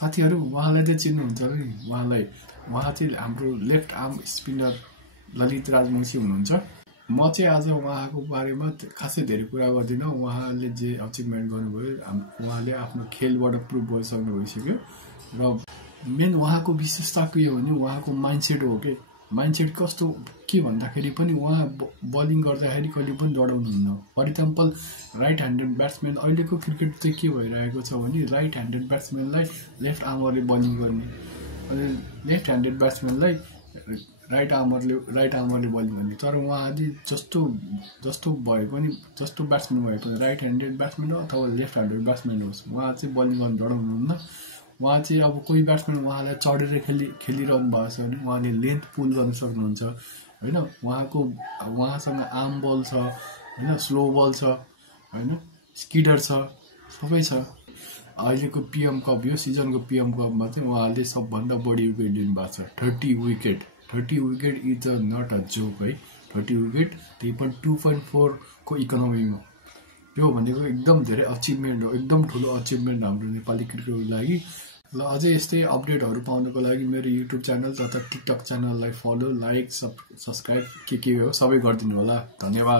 साथीहरु उहाँलाई चाहिँ चिन्नुहुन्छ होला नि उहाँ चाहिँ हाम्रो लेफ्ट आर्म स्पिनर ललित राजवंशी हुनुहुन्छ म चाहिँ आज उहाँको बारेमा खासै धेरै कुरा गर्दिन उहाँले जे अचिभमेन्ट गर्नुभयो उहाँले आफ्नो खेलबाट प्रुभ गरिसक्नु भइसक्यो र मेन उहाँको विशेषता के हो भने उहाँको माइन्डसेट हो के माइन्डसेट कस्तो के भन्दाखेरि पनि उहाँ बलिङ गर्दाखेरि कहिले पनि डराउनुहुन्न for example right handed batsman अहिलेको क्रिकेट चाहिँ के भइरहेको छ भने राइट ह्यान्डेड ब्याट्सम्यानलाई लेफ्ट आर्मरले बलिङ गर्ने अनि लेफ्ट ह्यान्डेड ब्याट्सम्यानलाई राइट आर्मरले बलिङ गर्ने तर उहाँले जस्तो भए पनि जस्तो ब्याट्सम्यान भए पनि राइट ह्यान्डेड ब्याट्सम्यान अथवा लेफ्ट ह्यान्डेड ब्याट्सम्यान होस् उहाँ चाहिँ बलिङ गर्न डराउनुहुन्न उहाँ चाहिँ अब कोही ब्याट्सम्यान उहाँलाई चढेर खेलिरहनु भएको छ भने उहाँले लेन्थ पुल गर्न सक्नुहुन्छ हैन उहाँसँग आर्म बल छ हैन स्लो बल छ हैन स्किडर छ सबै छ अहिलेको पीएम कप यो सिजनको पीएम कपमा चाहिँ उहाँले सबभन्दा बढी विकेट लिनुभएको छ 30 wicket is not a joke है 30 विकेट त्यही पनि 2.4 को इकोनोमीमा यो भनेको एकदम धेरै अचिभमेन्ट हो एकदम ठुलो अचिभमेन्ट हाम्रो नेपाली क्रिकेटको लागि ल अझै यस्तै अपडेटहरु पाउनको लागि मेरो युट्युब च्यानल तथा टिकटक च्यानललाई फलो लाइक सब्स्क्राइब के हो सबै गरिदिनु होला धन्यवाद